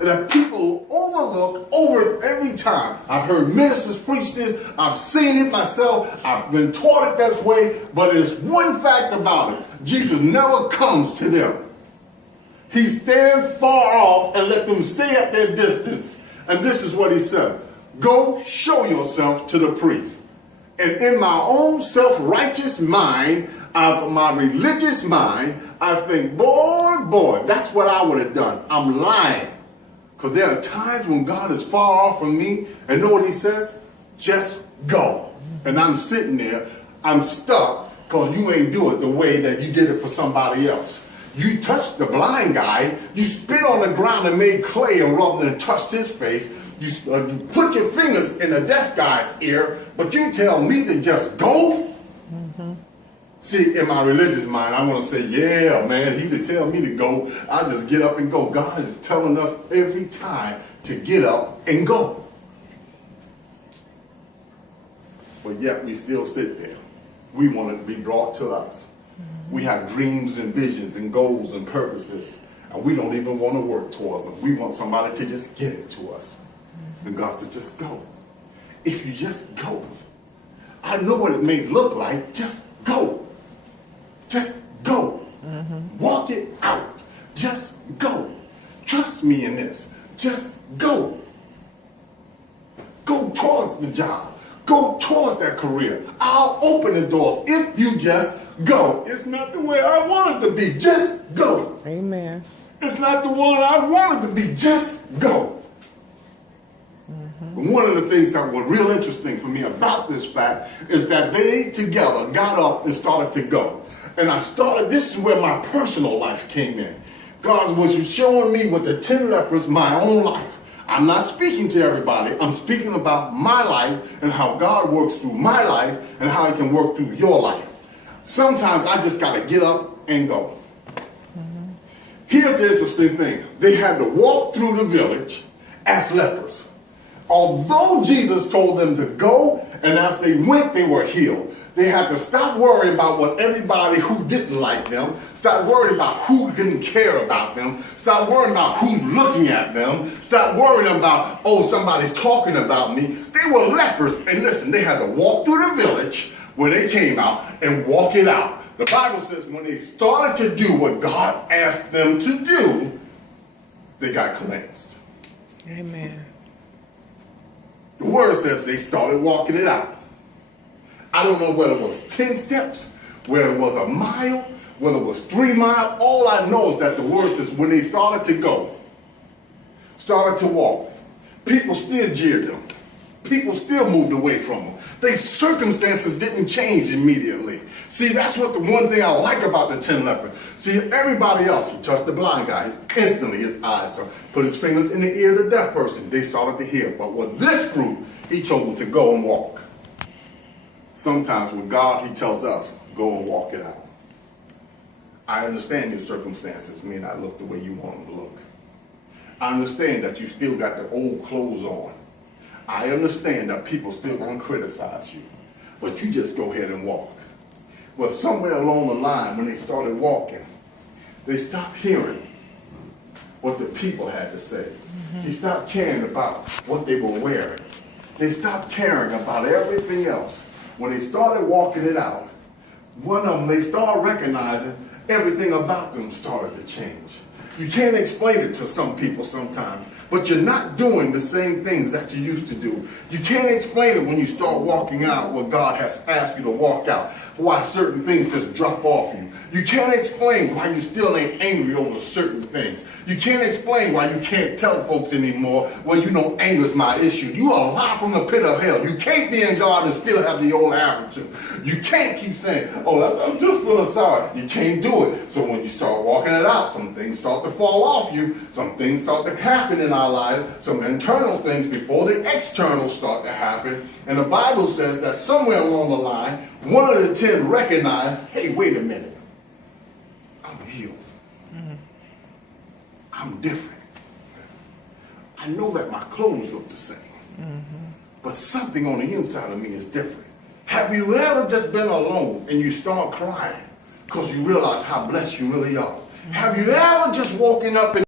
that people overlook over every time. I've heard ministers preach this. I've seen it myself. I've been taught it that way. But there's one fact about it. Jesus never comes to them. He stands far off and let them stay at their distance. And this is what he said. Go show yourself to the priest. And in my own self-righteous mind, my religious mind, I think, boy, that's what I would have done. I'm lying. Because there are times when God is far off from me, and know what he says? Just go. And I'm sitting there, I'm stuck, because you ain't do it the way that you did it for somebody else. You touched the blind guy, you spit on the ground and made clay and rubbed and touched his face. You put your fingers in the deaf guy's ear, but you tell me to just go? See, in my religious mind, I want to say, yeah, man, he would tell me to go. I just get up and go. God is telling us every time to get up and go. But yet we still sit there. We want it to be brought to us. We have dreams and visions and goals and purposes, and we don't even want to work towards them. We want somebody to just give it to us. And God said, just go. If you just go, I know what it may look like. Just go. Just go. Walk it out. Just go. Trust me in this. Just go. Go towards the job. Go towards that career. I'll open the doors if you just go. It's not the way I want it to be. Just go. Amen. It's not the one I want it to be. Just go. One of the things that was real interesting for me about this fact is that they together got up and started to go. And this is where my personal life came in. God was showing me with the 10 lepers my own life. I'm not speaking to everybody. I'm speaking about my life and how God works through my life and how he can work through your life. Sometimes I just got to get up and go. Here's the interesting thing. They had to walk through the village as lepers. Although Jesus told them to go, and as they went, they were healed. They had to stop worrying about what everybody who didn't like them, stop worrying about who didn't care about them, stop worrying about who's looking at them, stop worrying about, oh, somebody's talking about me. They were lepers, and listen, they had to walk through the village where they came out and walk it out. The Bible says when they started to do what God asked them to do, they got cleansed. Amen. The word says they started walking it out. I don't know whether it was 10 steps, whether it was a mile, whether it was 3 miles. All I know is that the word says when they started to go, started to walk, people still jeered them. People still moved away from them. Their circumstances didn't change immediately. See, that's what the one thing I like about the 10 lepers. See, everybody else, he touched the blind guy, instantly his eyes started, put his fingers in the ear of the deaf person, they started to hear. But with this group, he told them to go and walk. Sometimes with God, he tells us, go and walk it out. I understand your circumstances may not look the way you want them to look. I understand that you still got the old clothes on. I understand that people still going to criticize you. But you just go ahead and walk. Well, somewhere along the line, when they started walking, they stopped hearing what the people had to say. They stopped caring about what they were wearing. They stopped caring about everything else. When they started walking it out, one of them, they started recognizing everything about them started to change. You can't explain it to some people sometimes, but you're not doing the same things that you used to do. You can't explain it when you start walking out what God has asked you to walk out, why certain things just drop off you. You can't explain why you still ain't angry over certain things. You can't explain why you can't tell folks anymore, well, you know, anger's my issue. You are alive from the pit of hell. You can't be in God and still have the old attitude. You can't keep saying, oh, I'm just feeling sorry. You can't do it. So when you start walking it out, some things start to fall off you. Some things start to happen in our life. Some internal things before the external start to happen. And the Bible says that somewhere along the line, one of the 10 recognized, hey, wait a minute. I'm healed. I'm different. I know that my clothes look the same. But something on the inside of me is different. Have you ever just been alone and you start crying because you realize how blessed you really are? Have you ever just woken up and